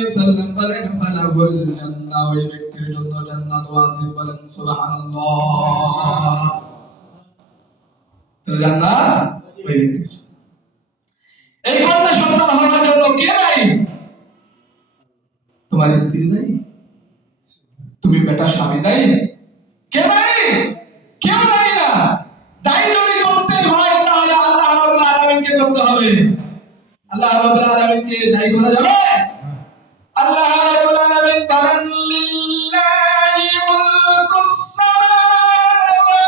ওয়াসাল্লাম বলেন ফালাহুল জান্নাহ, ওই ব্যক্তির জন্য জান্নাত ওয়াজিব, বলেন সুবহানাল্লাহ। তো জান্নাত ওই ব্যক্তির জন্য। এই কন্যা সন্তান হওয়ার জন্য কে দায়ী? তোমার স্ত্রী দায়ী? তুমি বেটা স্বামী দায়ী? কে দায়ী? কেউ দায়ী না। দায়ী যদি করতে হয় তাহলে আল্লাহ রাব্বুল আলামিনকে করতে হবে। আল্লাহ রাব্বুল আলামিনকে দায়ী করা যাবে? আল্লাহ রাব্বুল আলামিন বলেন লিল্লাহি মুলকুস সামাওয়াতি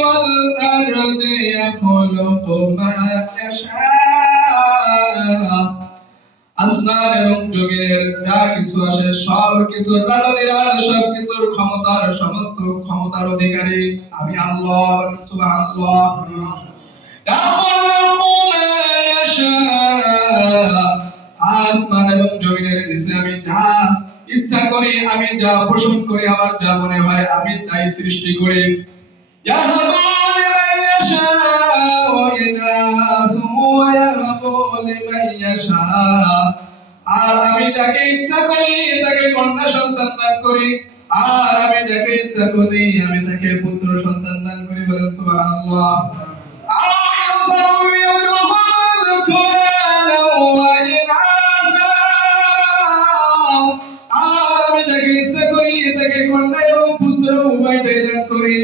ওয়াল আরদি ইয়াখলুকু মা ইয়াশা। আসমান এবং জমিনের যা কিছু আছে সব কিছু রাডালিরার সব কিছুর ক্ষমতার সমস্ত ক্ষমতার অধিকারী আমি আল্লাহ, সুবহানাল্লাহ। ইয়াখলুকু মা ইয়াশা, আসমান এবং জমিনের নিচে আমি যা ইচ্ছা করি, আমি যা পছন্দ করি, আমার যা মনে হয় আমি তাই সৃষ্টি করি। ইয়াহবু লিমান ইয়াশা ওয়া ইয়ানাসু ওয়া ইয়াহবু লিমান ইয়াশা, আর আমি যাকে ইচ্ছা করি তাকে কন্যা সন্তান দান করি, আর আমি যাকে ইচ্ছা করি আমি তাকে পুত্র সন্তান দান করি, বলেন সুবহানাল্লাহ। আমি যাকে ইচ্ছা করি তাকে কন্যা এবং পুত্র উভয়টাই দান করি।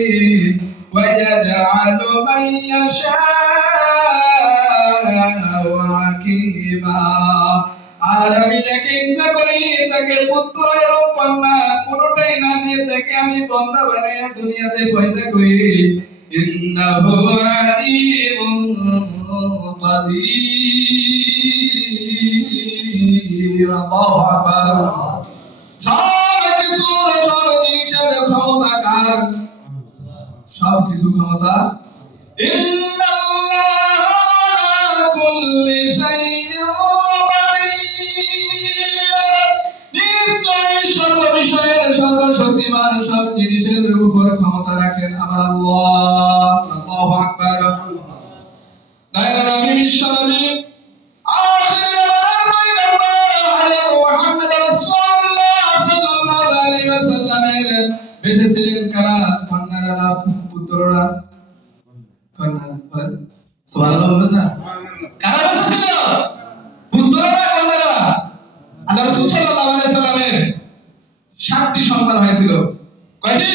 وَيَجْعَلُ مَن يَشَاءُ عَقِيمًا, আর আমি যাকে ইচ্ছা করি তাকে পুত্র এবং কন্যা কোনটাই না দিয়ে তাকে আমি বান্দা বানিয়ে দুনিয়াতে পয়দা করি। ইন্নাহু আলিমুন কাদির। আল্লাহু আকবার। সব জিনিসের ক্ষমতা কার? সব কিছু ক্ষমতা ইন্নাল্লাহা আলা কুল্লি শাইইন কাদির। নিশ্চয়ই সর্ব বিষয়ের সর্বশক্তিমান, সব জিনিসের উপর ক্ষমতা রাখেন আমার আল্লাহ। আল্লাহু আকবার। দয়ার নবী বিশ্বনবী আখির মুহাম্মদ রাসূলুল্লাহ সাল্লাল্লাহু আলাইহি ওয়াসাল্লামের এসেছিলেন কারা? কন্যারা, পুত্ররা? কন্যারা, বলেন সুবহানাল্লাহ, বলেন না? কারা এসেছিল? পুত্ররা, কন্যারা? আল্লাহ রাসূল সাল্লাল্লাহু আলাইহি ওয়াসাল্লামের 7টি সন্তান হয়েছিল। কয়টি?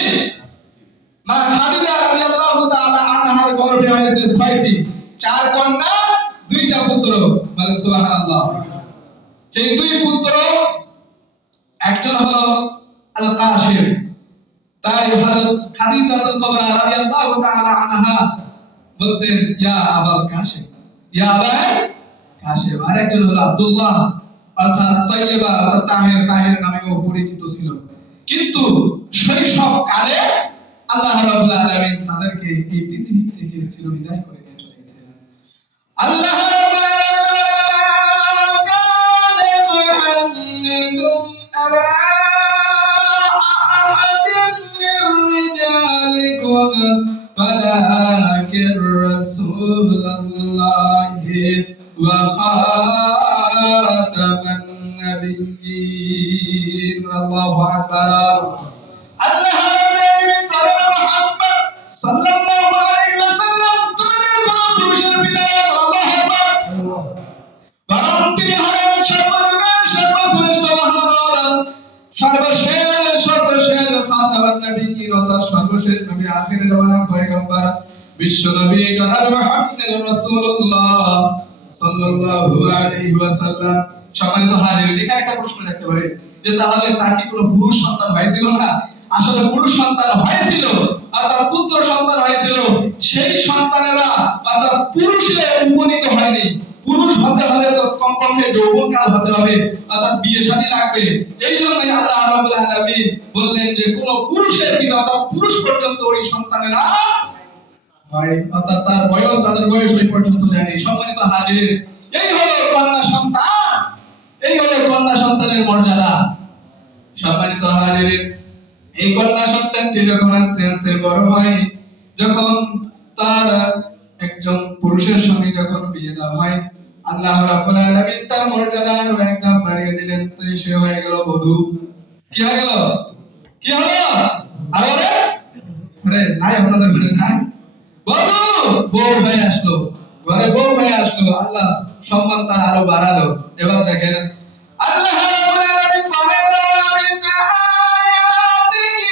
মা খাদিজা রাদিয়াল্লাহু তাআলা আনহার গর্ভে হয়েছে 6টি, 4 কন্যা 2টা পুত্র, বলেন সুবহানাল্লাহ। সেই 2 পুত্র, একজন হলো আল কাশিম, তাই হযরত খাদিজাতুল কুবরা রাদিয়াল্লাহু তাআলা আনহা বলতেন ইয়া আবাল কাশিম, ইয়া আবাল কাশিম। আরেকজন হলো আব্দুল্লাহ অর্থাৎ তাইয়্যিবা অর্থাৎ তাহের নামেও পরিচিত ছিল। কিন্তু শৈশব কালে আল্লাহ রাব্বুল আলামিন তাদেরকে এই পৃথিবী থেকে চিরবিদায় করে নিয়ে চলে গেছিলেন। আল্লাহ রাব্বুল আলামিন কানে মুহাম্মাদুন আলা ولكن رسول الله وخاتم النبيين. الله أكبر. الله من محمد صلى الله عليه وسلم তোমাদের কোন পুরুষের পিতা আল্লাহ আকবার, বরং তিনি হলেন সর্বযুগের সর্বশ্রেষ্ঠ মহান, সর্বশেষ খাতামুন নবিয়্যিন অর্থাৎ সর্বশেষ নবী, আখিরের জামানার পয়গম্বর, বিশ্ব নবী জনাব মুহাম্মদ রাসূলুল্লাহ সাল্লাল্লাহু আলাইহি ওয়াসাল্লাম। সম্মানিত হাজির, এখানে একটা প্রশ্ন রাখতে পারে যে তাহলে তার কি কোনো পুরুষ সন্তান হয়েছিল না? আসলে পুরুষ সন্তান হয়েছিল, অর্থাৎ পুত্র সন্তান হয়েছিল। সেই সন্তানেরা অর্থাৎ পুরুষে উপনীত হয়নি। পুরুষ হতে হলে তো কমপক্ষে যৌবনকাল হতে হবে, অর্থাৎ বিয়ে শাদী লাগবে। এই জন্যই আল্লাহ রাব্বুল আলামিন বললেন যে কোন পুরুষের পিতা অর্থাৎ পুরুষ পর্যন্ত ওই সন্তানেরা হয়, অর্থাৎ তাদের বয়স ওই পর্যন্ত যায়নি। সম্মানিত হাজির, এই হলো কন্যা সন্তান, এই হলো কন্যা সন্তানের মর্যাদা। সম্মানিত হাজির, এই কন্যা সন্তানটি যখন আস্তে আস্তে বড় হয়, যখন তার একজন পুরুষের সঙ্গে যখন বিয়ে দেওয়া হয়, আল্লাহ রাব্বুল আলামিন তার মর্যাদা আরো এক ধাপ বাড়িয়ে দিলেন, তো সে হয়ে গেল বধূ। কি হয়ে গেল? কি হলো? আরে আরে নাই আপনাদের ঘরে নাই বধূ, বউ হয়ে আসলো, ঘরে বউ হয়ে আসলো, আল্লাহ সম্মান তার আরো বাড়ালো। এবার দেখেন আল্লাহ রাব্বুল আলামিন বলেন মিন আয়াতিহি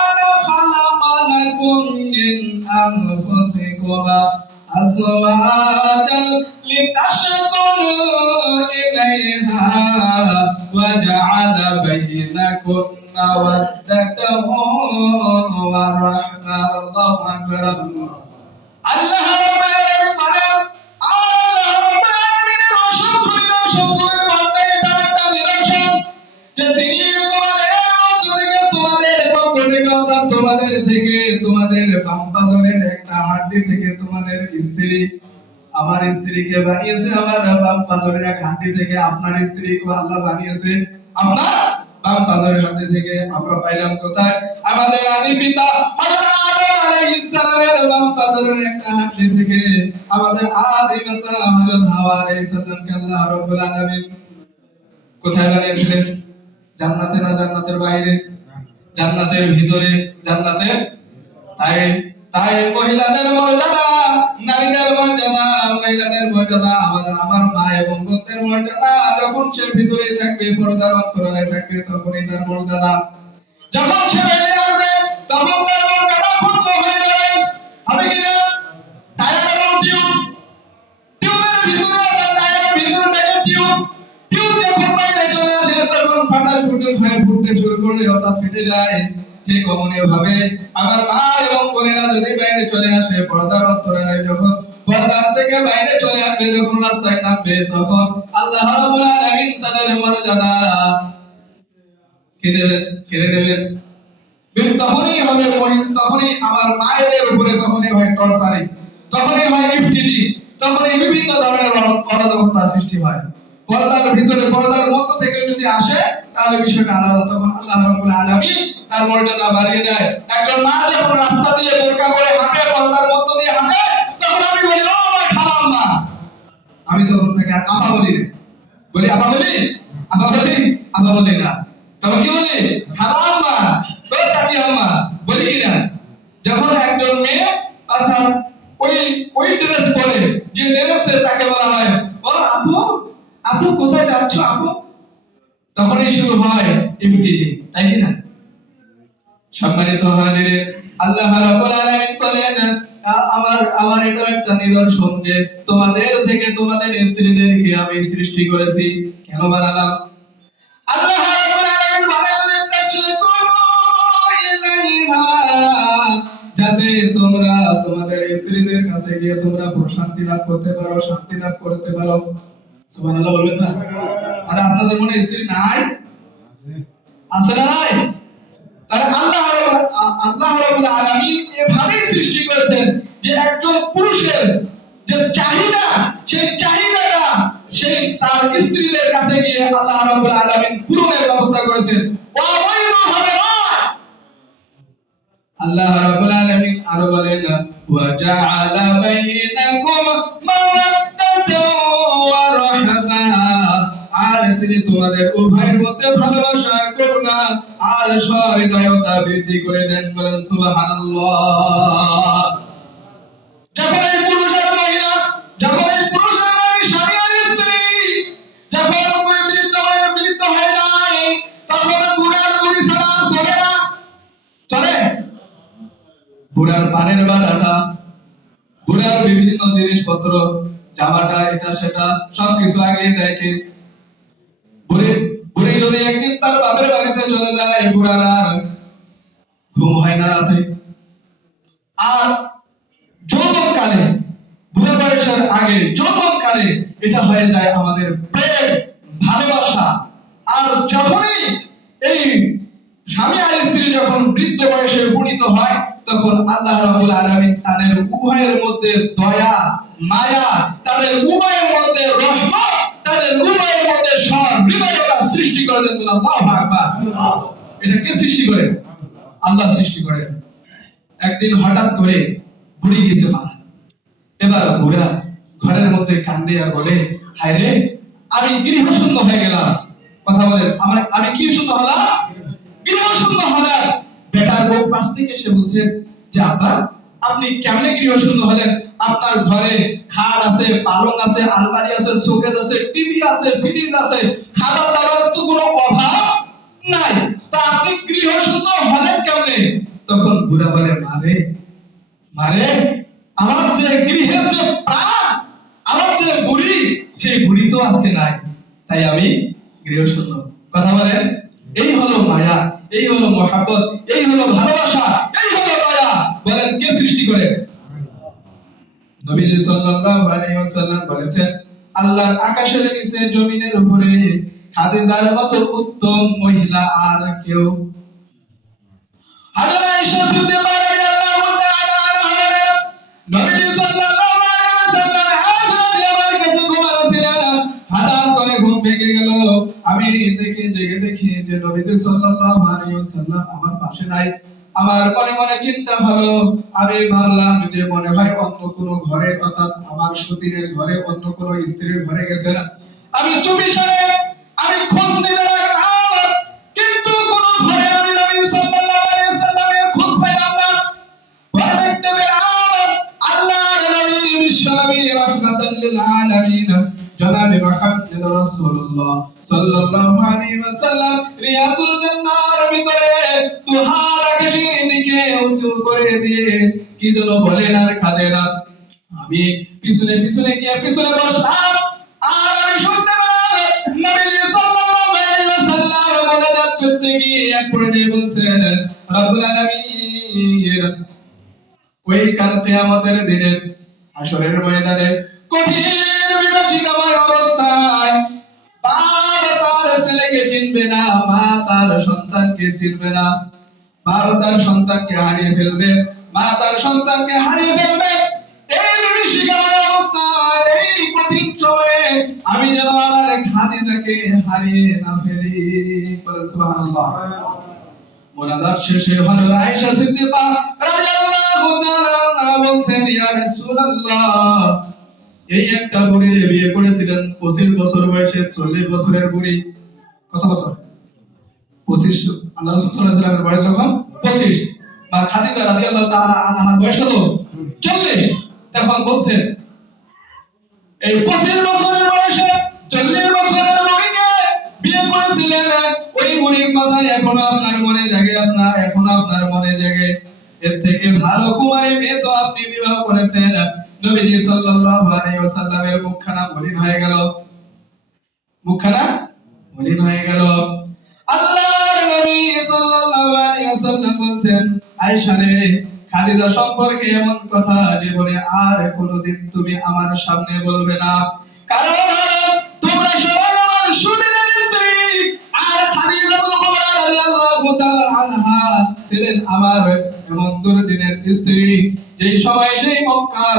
আনা খালাকা লাকুম মিন আনফুসিকুম আজওয়াজান লিতাসকুনু ইলাইহা ওয়া জাআলা বাইনাকুম মাওয়াদ্দাতান ওয়া রাহমা। আল্লাহু আকবার। আল্লাহ রাব্বুল আলামিন বলেন, আল্লাহ রাব্বুল আলামিনের অসংখ্য নিদর্শনের মধ্যে এটা একটা নিদর্শন যে তিনি তোমাদের তোমাদের থেকে তোমাদের বাম পাজরের একটা হাড্ডি থেকে তোমাদের স্ত্রী, আমার স্ত্রীকে বানিয়েছে আমার বাম পাজরের এক হাড্ডি থেকে। আপনার স্ত্রীকে আল্লাহ বানিয়েছে আপনার বাম পাজরের হাড্ডি থেকে। আমরা পাইলাম কোথায়? আমাদের আদি পিতা হযরত আদম আলাইহিস সালামের বাম পাজরের একটা হাড্ডি থেকে আমাদের আদি মাতা হযরত হাওয়া আলাইহিস সালামকে আল্লাহ রাব্বুল আলামিন কোথায় বানিয়েছিলেন? জান্নাতে না জান্নাতের বাইরে? জান্নাতের ভিতরে। জান্নাতের তাই তাই মহিলাদের মর্যাদা, নারীদের মর্যাদা, মহিলাদের মর্যাদা, আমার মা এবং বোনদের মর্যাদা যখন সে ভিতরে থাকবে, পর্দার অন্তরালে থাকবে, তখনই তার মর্যাদা। যখন সে বাইরে আসবে তখন তার মর্যাদা ক্ষুণ্ণ হয়ে যাবে। হবে কি না? টায়ার এবং টিউব, টিউবের ভিতরে টায়ারের ভিতরে থাকে টিউব, টিউব যখন বাইরে চলে আসে তখন ফাটা হয়ে ফুটতে শুরু করলে অর্থাৎ ফেটে যায়। ঠিক অমনি ভাবে আমার মা এবং বোনেরা যদি বাইরে চলে আসে, পর্দার অন্তরালে যখন পর্দার থেকে বাইরে চলে আসবে, যখন রাস্তায় নামবে, তখন আল্লাহ রাব্বুল আলামিন তাদের মর্যাদা কেড়ে দেবেন। তখনই হবে, তখনই আমার মায়েদের উপরে তখনই হয় টর্চারিং, তখনই হয় ইফটিজি, তখনই বিভিন্ন ধরনের অরাজকতা সৃষ্টি হয়। পর্দার ভিতরে পর্দার মধ্য থেকে যদি আসে তাহলে বিষয়টা আলাদা। তখন আল্লাহ রাব্বুল আলামিন তার মর্যাদা বাড়িয়ে দেয়। একজন মা যখন রাস্তা দিয়ে বোরকা পরে হাঁটে, পর্দার মধ্য দিয়ে হাঁটে, তখন আমি বলি ও আমার খালাম্মা, আমি তখন তাকে আপা বলি না। বলি আপা বলি? আপা বলি? আপা বলি না, তখন কি বলি? খালাম্মা, ও চাচি আম্মা বলি কিনা? যখন একজন মেয়ে অর্থাৎ ওই ওই ড্রেস পরে, যে ড্রেসে, তাকে বলা হয় ও আপু, আপু কোথায় যাচ্ছ আপু, তখনই শুরু হয় ইফটিজি, তাই কি না? সম্মানিত হাজিরিন, আল্লাহ রাব্বুল আলামিন বলেন আমার এটা একটা নিদর্শন যে তোমাদের থেকে তোমাদের স্ত্রীদেরকে আমি সৃষ্টি করেছি। কেন বানালাম? আল্লাহ রাব্বুল আলামিন বলেন তাশকুরু ইলাইহা, যাতে তোমরা তোমাদের স্ত্রীদের কাছে গিয়ে তোমরা প্রশান্তি লাভ করতে পারো, শান্তি লাভ করতে পারো। সুবহানাল্লাহ বলবেন না? আরে আপনাদের মনে স্ত্রী নাই? আছে না নাই? তাহলে আল্লাহ রাব্বুল আলামিন এভাবে সৃষ্টি করেছেন যে একজন পুরুষের যে চাহিদা, সেই চাহিদাটা সেই তার স্ত্রীদের কাছে গিয়ে আল্লাহ রাব্বুল আলামিন পূরণের ব্যবস্থা করেছেন। অবৈধভাবে নয়। আল্লাহ রাব্বুল আলামিন আরো বলেন ওয়া জাআলা বাইনাকুম মাওয়াদ্দাতান ওয়া রাহমা, আর তিনি তোমাদের উভয়ের মধ্যে ভালোবাসা, করুণা আর সহৃদয়তা বৃদ্ধি করে দেন। বলেন সুবহানাল্লাহ। যখন এই পুরুষ আর মহিলা, যখন এই পুরুষ আর নারী, স্বামী আর স্ত্রী যখন মিলিত হয়ে যায়, তখন বুড়ার বুড়ি ছাড়া চলে না। চলে? বুড়ার পানের বাটাটা, বুড়ার বিভিন্ন জিনিসপত্র, জামাটা, এটা সেটা সবকিছু আগে দেখে। বুড়ি যদি একদিন তার বাপের বাড়িতে চলে যায়, বুড়ার আর ঘুম হয় না রাতে। আর যৌবনকালে, বুড়া বয়সের আগে যৌবনকালে এটা হয়ে যায় আমাদের প্রেম, ভালোবাসা। আর যখনই এই স্বামী আর স্ত্রী যখন বৃদ্ধ বয়সে উপনীত হয়, তখন আল্লাহ রাব্বুল আলামিন তাদের উভয়ের মধ্যে দয়া, মায়া, তাদের উভয়ের মধ্যে রহমত, তাদের উভয়ের মধ্যে সহৃদয়তা সৃষ্টি করে দেন। আল্লাহু আকবার। এটা কে সৃষ্টি করে? আল্লাহ সৃষ্টি করেন। একদিন হঠাৎ করে বুড়ি গেছে মারা। এবার বুড়া ঘরের মধ্যে কান্দে আর বলে হায় রে, আমি গৃহশূন্য হয়ে গেলাম। কথা বলেন, আমি কি শূন্য হলাম? গৃহশূন্য হলাম। বেটার বউ পাশ থেকে এসে বলছে যে আব্বা, আপনি কেমনে গৃহশূন্য হলেন? আপনার ঘরে খাট আছে, পালং আছে, আলমারি আছে, শোকেস আছে, টিভি আছে, ফ্রিজ আছে, খাবার দাবার তো কোনো অভাব নাই, তা আপনি গৃহশূন্য হলেন কেমনে? তখন বুড়া বলে, মারে আমার যে গৃহের যে প্রাণ, আমার যে বুড়ি, সেই বুড়ি তো আজকে নাই, তাই আমি গৃহশূন্য। কথা বলেন, এই হলো মায়া, এই হলো মহাব্বত, এই হলো ভালোবাসা, এই হলো দয়া। বলেন কে সৃষ্টি করে? নবীজি সাল্লাল্লাহু আলাইহি ওয়াসাল্লাম বলেছেন, আল্লাহর আকাশের নিচে জমিনের উপরে খাদিজার মতো উত্তম মহিলা আর কেউ। হযরত আয়েশা সিদ্দিকা রাদিয়াল্লাহু তাআলা আনহা, নবীজি সাল্লাল্লাহু আলাইহি ওয়াসাল্লাম আখরাতে আমার কাছে ঘুমাচ্ছিলেন, হঠাৎ করে ঘুম ভেঙে গেল। আমি দেখি যে নবীজি সাল্লাল্লাহু আলাইহি ওয়াসাল্লাম আমার পাশে নাই। আমার মনে মনে চিন্তা হলো, আমি ভাবলাম যে মনে হয় অন্য কোনো ঘরে, অর্থাৎ আমার সতীনের ঘরে, অন্য কোনো স্ত্রীর ঘরে গেছেন। আমি চুপি সারে আমি খোঁজ নিতে লাগলাম, কিন্তু কোনো ঘরে আমি নবী সাল্লাল্লাহু আলাইহি ওয়াসাল্লামের খোঁজ পাইলাম না। পরে দেখতে পেলাম আল্লাহর নবী বিশ্বনবী রাহমাতাল লিল আলামিন জনাবে মুহাম্মদ রাসূলুল্লাহ সাল্লাল্লাহু আলাইহি ওয়াসাল্লাম রিয়াজুল জান্নার ভিতরে দুহাত আকাশের দিকে উঁচু করে দিয়ে কি যেন বলেন আর কাঁদে না। আমি পিছনে গিয়ে পিছনে বসলাম, আর আমি শুনতে পেলাম নবী সাল্লাল্লাহু আলাইহি ওয়াসাল্লাম মোনাজাত করতে গিয়ে এক পর্যায়ে বলছেন, রব্বুল আলামিন, ওই কাল কিয়ামতের দিনে হাসরের ময়দানে কঠিন বিভীষিকাময় অবস্থায় বাবা তার ছেলেকে চিনবে না, মা তার সন্তানকে চিনবে না, বাবা তার সন্তানকে হারিয়ে ফেলবে, মা তার সন্তানকে হারিয়ে ফেলবে। এই বিভীষিকাময় অবস্থায়, এই কঠিন সময়ে আমি যেন আমার খাদিজাকে হারিয়ে না ফেলি। বলেন সুবহানাল্লাহ। মোনাজাত শেষে হযরত আয়েশা সিদ্দিকা রাদিয়াল্লাহু তাআলা আনহা বলছেন, ইয়া রাসূলুল্লাহ, এই একটা বুড়ি বিয়ে করেছিলেন 25 বছর বয়সে, 40 বছরের বুড়ি। কত বছর? 25। আল্লাহ রাসূল সাল্লাল্লাহু আলাইহি ওয়াসাল্লামের বয়স যখন 25, মা খাদিজা রাদিয়াল্লাহু তাআলা আনহার বয়স কত? 40। তখন বলছেন, এই 25 বছরের বয়সে 40 বছরের বুড়িকে বিয়ে করেছিলেন, ওই বুড়ির কথা এখনো আপনার মনে জাগে, এখনো আপনার মনে জাগে। এর থেকে ভালো কুমারী মেয়ে তো আপনি বিবাহ করেছেন। নবীজি সাল্লাল্লাহু আলাইহি ওয়াসাল্লামের মুখখানা মলিন হয়ে গেল, মুখখানা মলিন হয়ে গেল। আল্লাহর নবী সাল্লাল্লাহু আলাইহি ওয়াসাল্লাম বলেন, আয়েশা রে, খাদিজা সম্পর্কে এমন কথা জীবনে আর কোনোদিন তুমি আমার সামনে বলবে না, কারণ তোমরা সবাই আমার সুনীলের স্ত্রী, আর খাদিজা রাদিয়াল্লাহু তাআলা আনহা ছিলেন আমার এমন দুর্দিনের স্ত্রী, যেই সময় সেই মক্কার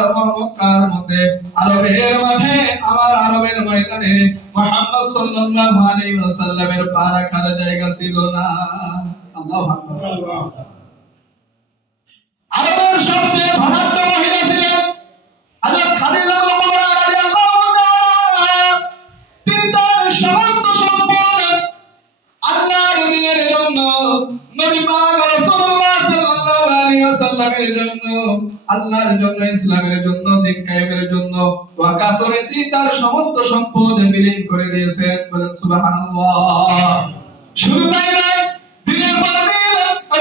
মধ্যে আরবের মাঠে, আমার আরবের ময়দানে মুহাম্মদ সাল্লাল্লাহু আলাইহি ওয়াসাল্লামের পা রাখার জায়গা ছিল না। আল্লাহু আকবার। আরবের সবচেয়ে ধনাঢ্য মহিলা ছিলেন হযরত খাদিজা রাদিয়াল্লাহু তাআলা। তিনি তার সমস্ত সম্পদ আল্লাহর দ্বীনের জন্য, নবী পাক রাসূলুল্লাহ সাল্লাল্লাহু আলাইহি ওয়াসাল্লামের জন্য, আল্লাহর জন্য, ইসলামের জন্য, দ্বীন কায়েমের জন্য ওয়াকাত করে তিনি তার সমস্ত সম্পদ বিলীন করে দিয়েছেন। বলেন সুবহানাল্লাহ। শুধু তাই নয়, দিনের পর দিন,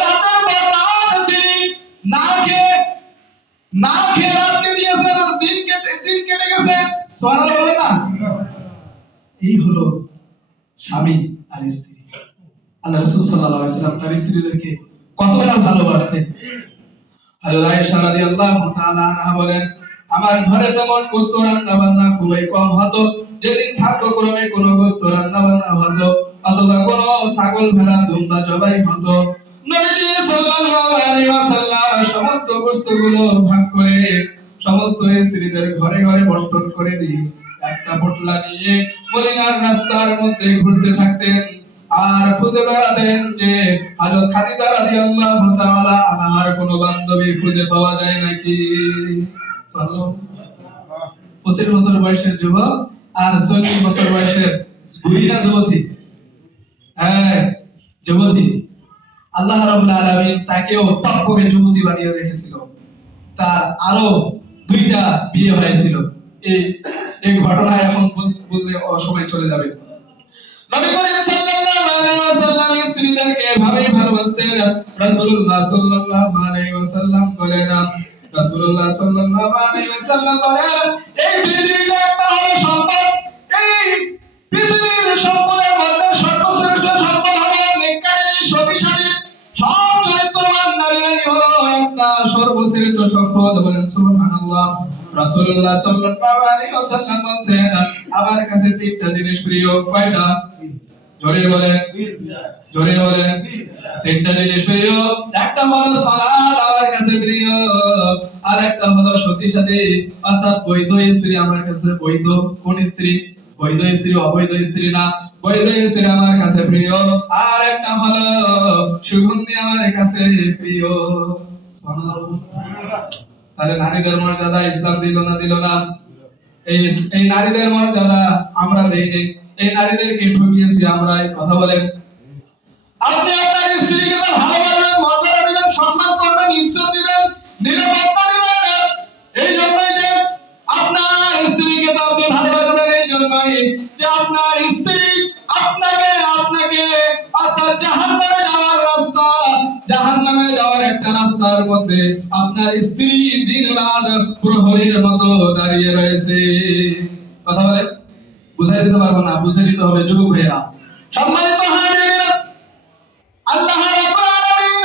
রাতের পর রাত তিনি না খেয়ে রাত দিয়েছেন, দিন কেটে গেছে। সুবহানাল্লাহ বলে না? এই হলো স্বামী আর স্ত্রী। আল্লাহ রাসূল সাল্লাল্লাহু আলাইহি ওয়াসাল্লাম তার স্ত্রীদেরকে কতটা ভালোবাসতেন। হযরত আয়েশা রাদিয়াল্লাহু তাআলা আনহা বলেন, আমার ঘরে তেমন গোশত রান্না বান্না খুবই কম হতো। যেদিন ভাগ্যক্রমে কোনো গোশত রান্না বান্না হতো, অথবা কোনো ছাগল ভেড়া দুম্বা জবাই হতো, নবী সাল্লাল্লাহু আলাইহি ওয়াসাল্লাম সমস্ত গোশতগুলো ভাগ করে সমস্ত স্ত্রীদের ঘরে ঘরে বন্টন করে দিয়ে একটা পোটলা নিয়ে মদিনার রাস্তার মধ্যে ঘুরতে থাকতেন, আর খুঁজে বেড়াতেন যে হযরত খাদিজা রাদিয়াল্লাহু তাআলা আনহার কোনো বান্ধবী খুঁজে পাওয়া যায় নাকি। 25 বছর বয়সের যুবক আর 40 বছর বয়সের বুড়ি না যুবতী? হ্যাঁ, যুবতী। আল্লাহ রাব্বুল আলামিন তাকেও টকবকে যুবতী বানিয়ে রেখেছিল। তার আরো 2টা বিয়ে হয়েছিল। এই এই ঘটনা এখন বললে সময় চলে যাবে। নবী করিম সাল্লাল্লাহু আলাইহি ওয়াসাল্লাম স্ত্রীদেরকে এভাবেই ভালোবাসতেন। রাসূলুল্লাহ সাল্লাল্লাহু আলাইহি ওয়াসাল্লাম বলেন, রাসূলুল্লাহ সাল্লাল্লাহু আলাইহি ওয়াসাল্লাম বলেন, এই পৃথিবীতে একটা হলো সম্পদ, এই পৃথিবীর সম্পদের মধ্যে সর্বশ্রেষ্ঠ সম্পদ হলো নেককারী সতীসাধী সৎ চরিত্রবান নারী হলো একটা সর্বশ্রেষ্ঠ সম্পদ। বলেন সুবহানাল্লাহ। রাসূলুল্লাহ সাল্লাল্লাহু আলাইহি ওয়াসাল্লাম বলেন, আমার কাছে 3টা জিনিস প্রিয়। কয়টা? জোরে বলেন, জোরে বলেন। 3টা জিনিস প্রিয়। একটা হলো সালাত আমার কাছে প্রিয়, আর একটা হলো সতী সাথী অর্থাৎ বৈধ স্ত্রী আমার কাছে বৈধ। কোন স্ত্রী? বৈধ স্ত্রী, অবৈধ স্ত্রী না। বৈধ স্ত্রী আমার কাছে প্রিয়, আর একটা হলো সুগন্ধি আমার কাছে প্রিয়। সুবহানাল্লাহ। তাহলে নারীদের মর্যাদা ইসলাম দিল না দিল না? এই এই নারীদের মর্যাদা আমরা দেইনি, এই নারীদেরকে ঠকিয়েছি আমরা। কথা বলেন। আপনি আপনার স্ত্রীকে তো ভালোবাসবেন, মর্যাদা দিবেন, সম্মান করবেন, ইজ্জত দিবেন, নিরাপত্তা দিবেন। এই জন্যই যে আপনার স্ত্রীকে তো আপনি ভালোবাসবেন, এই জন্যই যে আপনার স্ত্রী আপনাকে আপনাকে অর্থাৎ জাহান্নামে যাওয়ার রাস্তা, জাহান্নামে যাওয়ার একটা রাস্তার মধ্যে আপনার স্ত্রী দিন রাত প্রহরীর মতো দাঁড়িয়ে রয়েছে। কথা বলেন। বুঝাই দিতে পারবো না, বুঝে দিতে হবে যুবক ভাইয়েরা। সম্মানিত হাজিরিন, আল্লাহ রাব্বুল আলামিন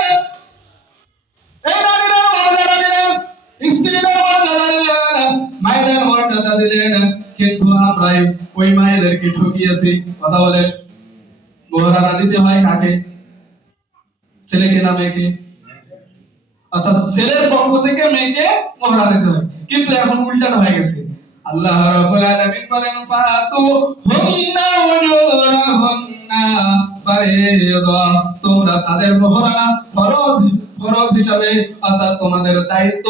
এই নারীদের মর্যাদা দিলেন, স্ত্রীদের মর্যাদা দিলেন, মায়েদের মর্যাদা দিলেন, কিন্তু আমরা ওই মায়েদেরকে ঠকিয়েছি। কথা বলেন। মোহরানা দিতে হয় কাকে? ছেলেকে না মেয়েকে? অর্থাৎ ছেলের পক্ষ থেকে মেয়েকে মোহরানা দিতে হয়, কিন্তু এখন উল্টানো হয়ে গেছে। আল্লাহ রাব্বুল আলামিন বলেন, ফাতু হুন্না উজুরাহুন্না ফারিদা, তোমরা তাদের মোহরানা ফরজ ফরজ হিসাবে অর্থাৎ তোমাদের দায়িত্ব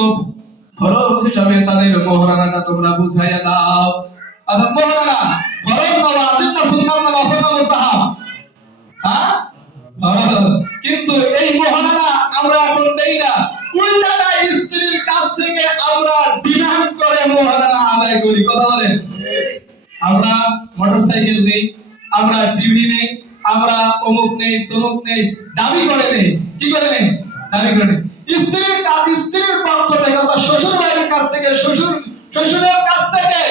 ফরজ হিসাবে তাদের মোহরানাটা তোমরা বুঝাইয়া দাও। অর্থাৎ মোহরানা ফরজ না ওয়াজিব না সুন্নাত না নফল না মুস্তাহাব? হ্যাঁ, ফরজ। কিন্তু এই মোহরানা আমরা এখন দেই না, উল্টাটা স্ত্রীর কাছ থেকে আমরা ডিমান্ড করে মোহরানা আদায় করি। কথা বলেন। আমরা মোটরসাইকেল নেই, আমরা টিভি নেই, আমরা অমুক নেই তমুক নেই, দাবি করে নেই। কি করে নেই? দাবি করে নেই। স্ত্রীর কাছ, স্ত্রীর পক্ষ থেকে অর্থাৎ শ্বশুর বাড়ির কাছ থেকে, শ্বশুরের কাছ থেকে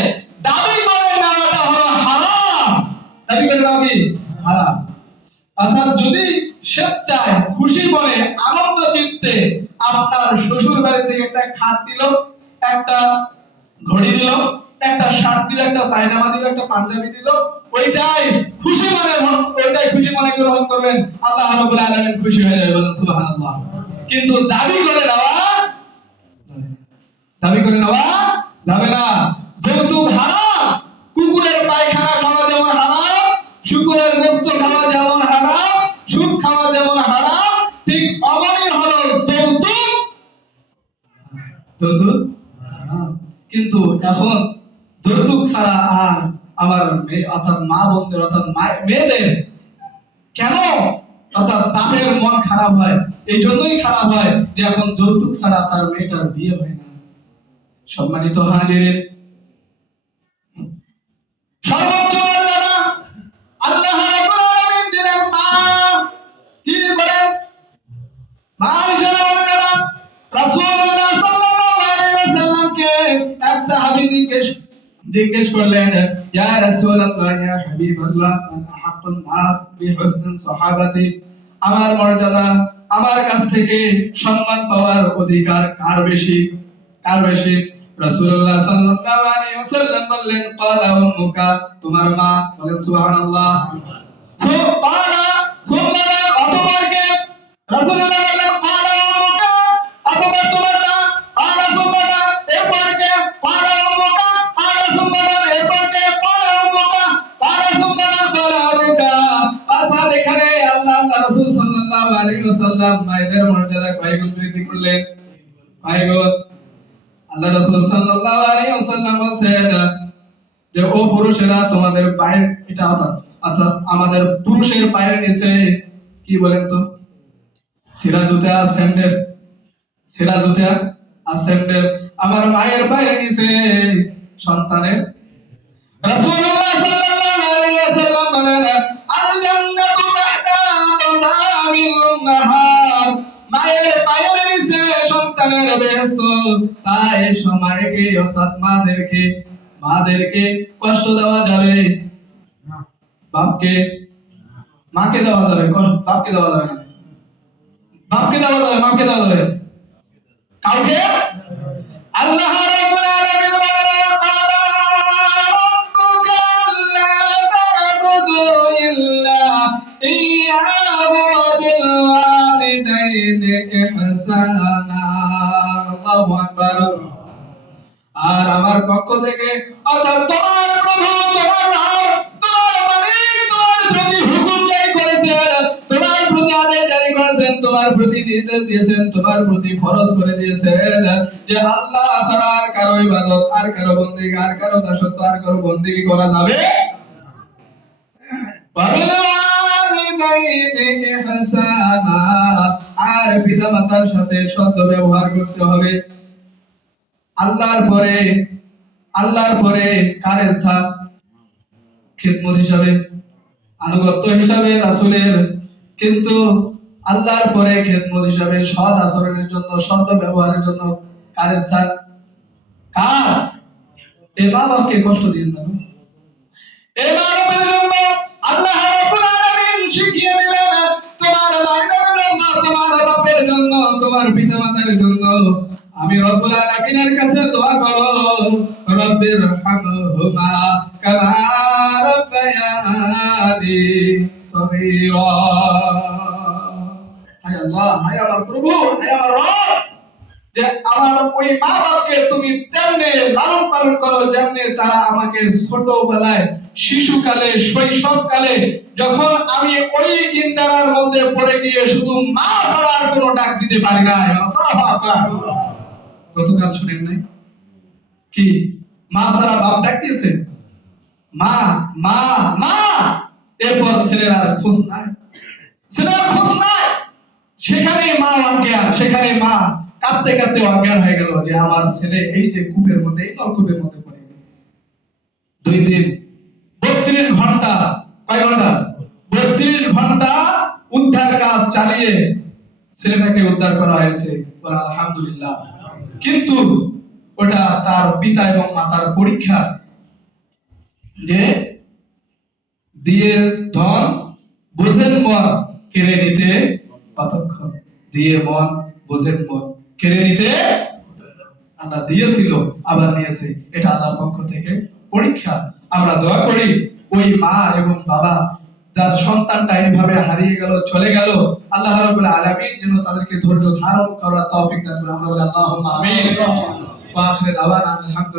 দাবি করে নেওয়াটা হলো হারাম। দাবি করে নেওয়া কি হারাম। অর্থাৎ যদি স্বেচ্ছায় খুশি মনে আনন্দ চিত্তে আপনার শ্বশুর বাড়ি থেকে একটা খাট দিল, একটা ঘড়ি দিল, একটা শার্ট দিল, একটা পায়জামা দিল, একটা পাঞ্জাবি দিল, ওইটাই খুশি মনে গ্রহণ করবেন, আল্লাহ রাব্বুল আলামিন খুশি হয়ে যাবে। বলেন সুবহানাল্লাহ। কিন্তু দাবি করে নেওয়া যাবে না। যৌতুক হারাম। কুকুরের পায়খানা খাওয়া যেমন হারাম, শুকরের গোশত খাওয়া যেমন হারাম, সুদ খাওয়া যেমন হারাম, ঠিক অমনি হলো যৌতুক। যৌতুক হারাম। কিন্তু এখন যৌতুক ছাড়া আর আমার মেয়ে অর্থাৎ মা বোনদের অর্থাৎ মেয়েদের কেন অর্থাৎ বাপের মন খারাপ হয়? এই জন্যই খারাপ হয় যে এখন যৌতুক ছাড়া তার মেয়েটার বিয়ে হয় না। সম্মানিত হাজিরিন, সর্বোচ্চ মর্যাদা আল্লাহ রাব্বুল আলামিন দিলেন মা। কি বলেন? মা হিসেবে মর্যাদা। রাসূলুল্লাহ সাল্লাল্লাহু আলাইহি ওয়াসাল্লামকে এক সাহাবী জিজ্ঞেস করলেন, ইয়া রাসূলুল্লাহ, ইয়া হাবিবাল্লাহ, মান আহাক্কুন নাস বিহুসনি সাহাবাতি, আমার মর্যাদা, আমার কাছ থেকে সম্মান পাওয়ার অধিকার কার বেশি? কার বেশি? রাসূলুল্লাহ সাল্লাল্লাহু আলাইহি ওয়াসাল্লাম বললেন, ক্বালা উম্মুকা, তোমার মা। বলেন সুবহানাল্লাহ। সুবহানা অতঃপর কে? রাসূলুল্লাহ বললেন, ক্বালা উম্মুকা, অতঃপর তোমার মা। আর রাসূলুল্লাহ এরপর কে? ক্বালা উম্মুকা, আর রাসূলুল্লাহ এরপর কে? ক্বালা উম্মুকা, আর রাসূলুল্লাহ ক্বালা উম্মুকা। অর্থাৎ এখানে আল্লাহ রাসূল সাল্লাল্লাহু আলাইহি ওয়াসাল্লাম মায়েদের মর্যাদা কয় গুণ বৃদ্ধি করলেন? কয় গুণ? আল্লাহ রাসূল সাল্লাল্লাহু আলাইহি ওয়াসাল্লাম বলেন, যে ও পুরুষেরা তোমাদের পায়ের এটা অর্থাৎ আমাদের পুরুষের পায়ের নিচে কি বলেন তো ছেঁড়া জুতা স্যান্ডেল, ছেঁড়া জুতা আর স্যান্ডেল, আমার মায়ের পায়ের নিচে সন্তানের। রাসূলুল্লাহ সাল্লাল্লাহু আলাইহি ওয়াসাল্লাম বলেন আল জান্নাতু তাহতা আকদামিল উম্মাহাত, মায়ের পায়ের নিচে সন্তানের বেহেশত। তাই সময়কে অর্থাৎ মাদেরকে কষ্ট দেওয়া যাবে না, বাপকে মাকে দেওয়া যাবে, বাপকে দেওয়া যাবে না, বাপকে দেওয়া যাবে, মাকে দেওয়া যাবে, কাউকে। আল্লাহ রাব্বুল আলামিন বলেন ক্বালা রাব্বুকা আল্লা তা'বুদু ইল্লা ইয়্যাহু ওয়া বিল ওয়ালিদাইনি ইহসানা। আল্লাহু আকবার। আর আমার পক্ষ থেকে অর্থাৎ তোমার প্রভু, তোমার রব, তোমার মালিক তোমার প্রতি হুকুম জারি করেছেন, তোমার প্রতি আদেশ জারি করেছেন, তোমার প্রতি নির্দেশ দিয়েছেন, তোমার প্রতি ফরজ করে দিয়েছেন যে আল্লাহ ছাড়া আর কারো ইবাদত, আর কারো বন্দেগী, আর কারো দাসত্ব, আর কারো বন্দেগী করা যাবে না। আর পিতামাতার সাথে সৎ ব্যবহার করতে হবে। আল্লাহর পরে কার স্থান? খিদমত হিসাবে, আনুগত্য হিসাবে রাসূলের। কিন্তু আল্লাহর পরে খিদমত হিসাবে সৎ আচরণের জন্য, সৎ ব্যবহারের জন্য কার স্থান? কার? এই মা বাপকে কষ্ট দিন না। এই মা বাপের জন্য আল্লাহ রাব্বুল আলামিন শিখিয়ে দিলেন তোমার মায়ের জন্য, তোমার বাপের জন্য, তোমার পিতামাতার জন্য আমি রব্বুল আলামিনের কাছে দোয়া করো, রব্বির হামহুমা কামা রাব্বায়ানি সগীরা। হায় আল্লাহ, হায় আমার প্রভু, হায় আমার রব, যে আমার ওই মা বাপকে তুমি তেমনি লালন পালন করো যেমনি তারা আমাকে ছোটবেলায়, শিশুকালে, শৈশবকালে যখন আমি ওই ইন্দারার মধ্যে পড়ে গিয়ে শুধু মা ছাড়া আর কোনো ডাক দিতে পারি না। আল্লাহু আকবার। গতকাল শুনেন নাই কি মা ছাড়া বাপ ডাক দিয়েছে? মা মা মা, এরপর ছেলেরা খোঁজ নাই, ছেলেরা খোঁজ নাই। সেখানে মা অজ্ঞান, সেখানে মা কাঁদতে কাঁদতে অজ্ঞান হয়ে গেল যে আমার ছেলে এই যে কূপের মধ্যে, এই নলকূপের মধ্যে পড়ে গেল। 2 দিন 32 ঘন্টা, কয় ঘন্টা? 32 ঘন্টা উদ্ধার কাজ চালিয়ে ছেলেটাকে উদ্ধার করা হয়েছে, আলহামদুলিল্লাহ। কিন্তু ওটা তার পিতা এবং মাতার পরীক্ষা যে দিয়ে ধন বুঝেন মন কেড়ে নিতে কতক্ষণ, দিয়ে মন বুঝেন মন কেড়ে নিতে। আল্লাহ দিয়েছিল আবার নিয়েছে, এটা আল্লাহর পক্ষ থেকে পরীক্ষা। আমরা দোয়া করি ওই মা এবং বাবা যার সন্তানটা এইভাবে হারিয়ে গেল, চলে গেল, আল্লাহ রাব্বুল আলামিন যেন তাদেরকে ধৈর্য ধারণ করার তৌফিক দান করেন। আমরা বলি আল্লাহুম্মা আমিন। ওয়া আখিরু দাওয়ানা আলহামদুলিল্লাহ।